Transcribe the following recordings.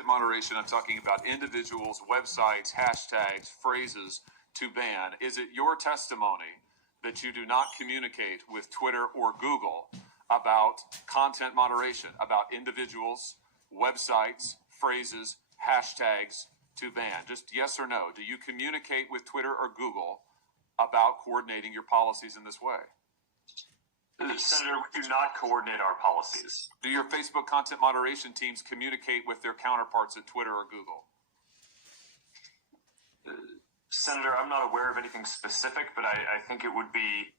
Moderation, I'm talking about individuals, websites, hashtags, phrases to ban. Is it your testimony that you do not communicate with Twitter or Google about content moderation, about individuals, websites, phrases, hashtags to ban? Just yes or no. Do you communicate with Twitter or Google about coordinating your policies in this way? Senator, we do not coordinate our policies. Do your Facebook content moderation teams communicate with their counterparts at Twitter or Google? Senator, I'm not aware of anything specific, but I think it would be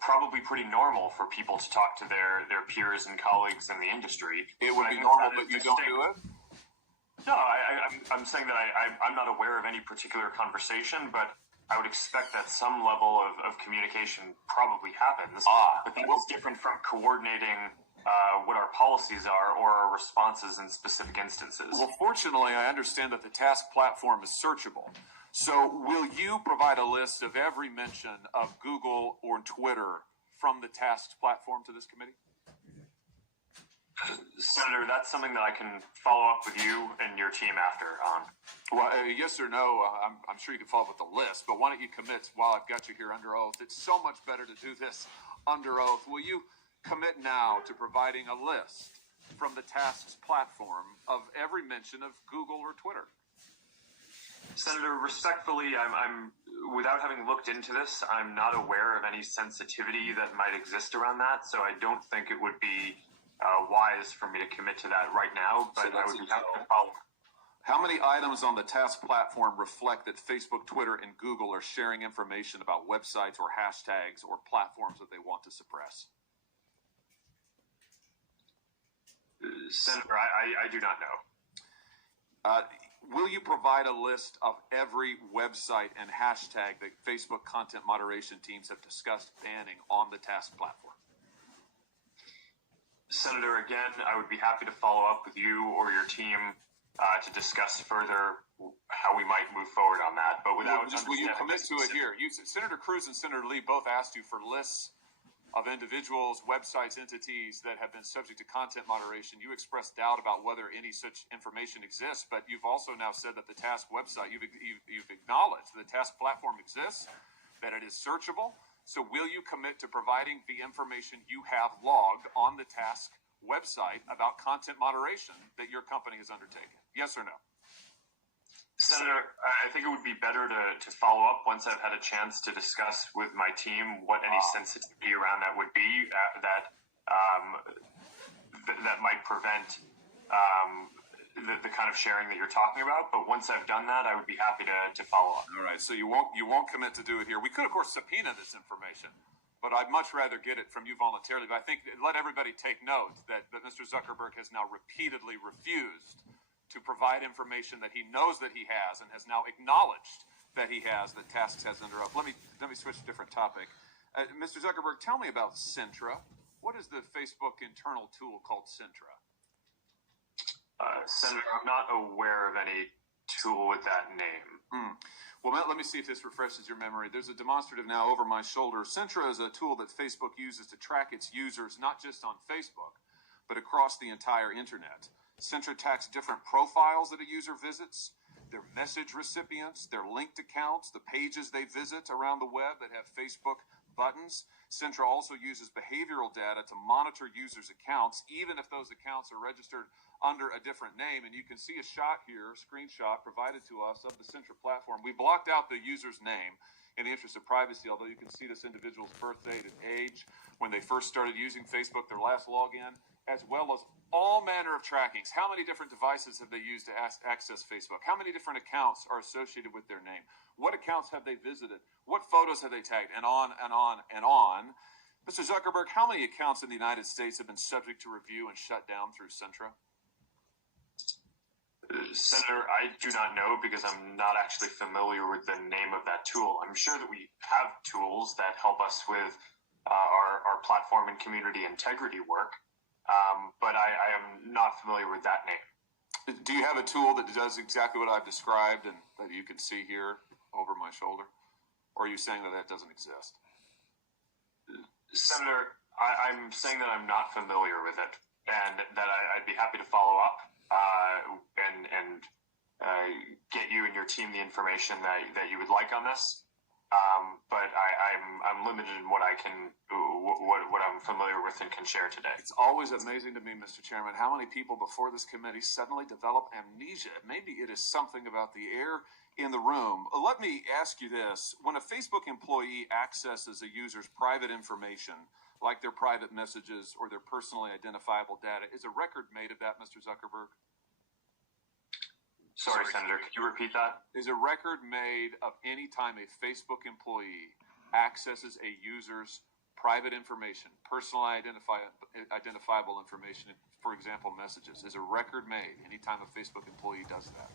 probably pretty normal for people to talk to their peers and colleagues in the industry. It would be normal, but you don't do it? No, I'm saying that I'm not aware of any particular conversation, but I would expect that some level of communication probably happens. But that is different from coordinating what our policies are or our responses in specific instances. Well, fortunately, I understand that the task platform is searchable. So will you provide a list of every mention of Google or Twitter from the task platform to this committee? Senator, that's something that I can follow up with you and your team after on. Well, yes or no, I'm sure you can follow up with the list, but why don't you commit while I've got you here under oath? It's so much better to do this under oath. Will you commit now to providing a list from the tasks platform of every mention of Google or Twitter? Senator, respectfully, I'm without having looked into this, I'm not aware of any sensitivity that might exist around that, so I don't think it would be wise for me to commit to that right now, but I would be happy to follow. How many items on the task platform reflect that Facebook, Twitter, and Google are sharing information about websites or hashtags or platforms that they want to suppress? Senator, I do not know. Will you provide a list of every website and hashtag that Facebook content moderation teams have discussed banning on the task platform? Senator, again, I would be happy to follow up with you or your team to discuss further how we might move forward on that. But without will you commit to it here? Senator Cruz and Senator Lee both asked you for lists of individuals, websites, entities that have been subject to content moderation. You expressed doubt about whether any such information exists, but you've also now said that the task website, you've acknowledged the task platform exists, that it is searchable. So will you commit to providing the information you have logged on the task website about content moderation that your company has undertaken? Yes or no? Senator, I think it would be better to follow up once I've had a chance to discuss with my team what any sensitivity around that would be that might prevent the kind of sharing that you're talking about. But once I've done that, I would be happy to follow up. All right. So you won't commit to do it here. We could, of course, subpoena this information, but I'd much rather get it from you voluntarily. But I think let everybody take note that Mr. Zuckerberg has now repeatedly refused to provide information that he knows that he has and has now acknowledged that he has, that tasks has under oath. Let me switch to a different topic. Mr. Zuckerberg, tell me about Sintra. What is the Facebook internal tool called Sintra? Senator, I'm not aware of any tool with that name. Well, let me see if this refreshes your memory. There's a demonstrative now over my shoulder. Sintra is a tool that Facebook uses to track its users, not just on Facebook, but across the entire internet. Sintra tracks different profiles that a user visits, their message recipients, their linked accounts, the pages they visit around the web that have Facebook buttons. Sintra also uses behavioral data to monitor users' accounts, even if those accounts are registered under a different name. And you can see a shot here, a screenshot provided to us of the Sintra platform. We blocked out the user's name in the interest of privacy, although you can see this individual's birth date and age, when they first started using Facebook, their last login, as well as all manner of trackings. How many different devices have they used to access Facebook? How many different accounts are associated with their name? What accounts have they visited? What photos have they tagged? And on and on and on. Mr. Zuckerberg, how many accounts in the United States have been subject to review and shut down through Sintra? Senator, I do not know because I'm not actually familiar with the name of that tool. I'm sure that we have tools that help us with our platform and community integrity work, but I am not familiar with that name. Do you have a tool that does exactly what I've described and that you can see here over my shoulder? Or are you saying that doesn't exist? Senator, I'm saying that I'm not familiar with it and that I'd be happy to follow up your team the information that you would like on this. But I'm limited in what I can, what I'm familiar with and can share today. It's always amazing to me, Mr. Chairman, how many people before this committee suddenly develop amnesia. Maybe it is something about the air in the room. Let me ask you this. When a Facebook employee accesses a user's private information, like their private messages or their personally identifiable data, is a record made of that, Mr. Zuckerberg? Sorry, Senator, could you repeat that? Is a record made of any time a Facebook employee accesses a user's private information, personally identifiable information, for example, messages? Is a record made any time a Facebook employee does that?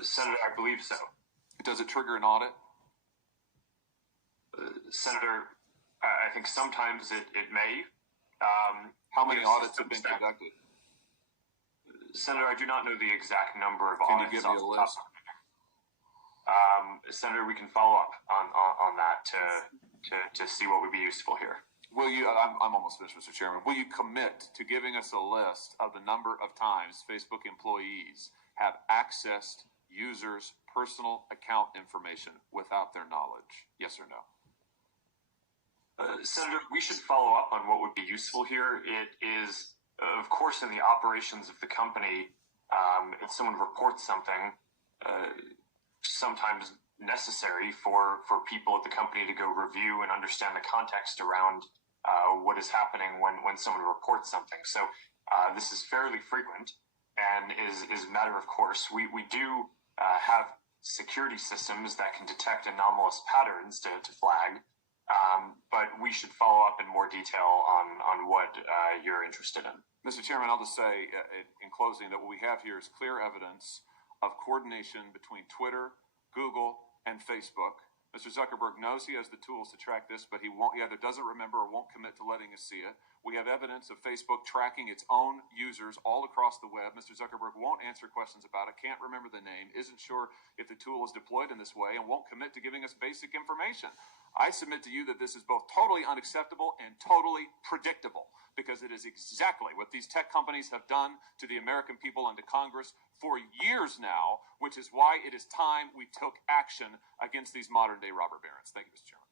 Senator, I believe so. Does it trigger an audit? Senator, I think sometimes it may. How many audits have been conducted? Senator, I do not know the exact number of Can audits. you give me a list? Senator, we can follow up on that to see what would be useful here. Will you, I'm almost finished, Mr. Chairman. Will you commit to giving us a list of the number of times Facebook employees have accessed users' personal account information without their knowledge? Yes or no? Senator, we should follow up on what would be useful here. It is, of course, in the operations of the company, if someone reports something, sometimes necessary for people at the company to go review and understand the context around what is happening when someone reports something. So this is fairly frequent and is a matter of course. We do have security systems that can detect anomalous patterns to flag. But we should follow up in more detail on what you're interested in. Mr. Chairman, I'll just say in closing that what we have here is clear evidence of coordination between Twitter, Google, and Facebook. Mr. Zuckerberg knows he has the tools to track this, but he either doesn't remember or won't commit to letting us see it. We have evidence of Facebook tracking its own users all across the web. Mr. Zuckerberg won't answer questions about it, can't remember the name, isn't sure if the tool is deployed in this way, and won't commit to giving us basic information. I submit to you that this is both totally unacceptable and totally predictable, because it is exactly what these tech companies have done to the American people and to Congress for years now, which is why it is time we took action against these modern-day robber barons. Thank you, Mr. Chairman.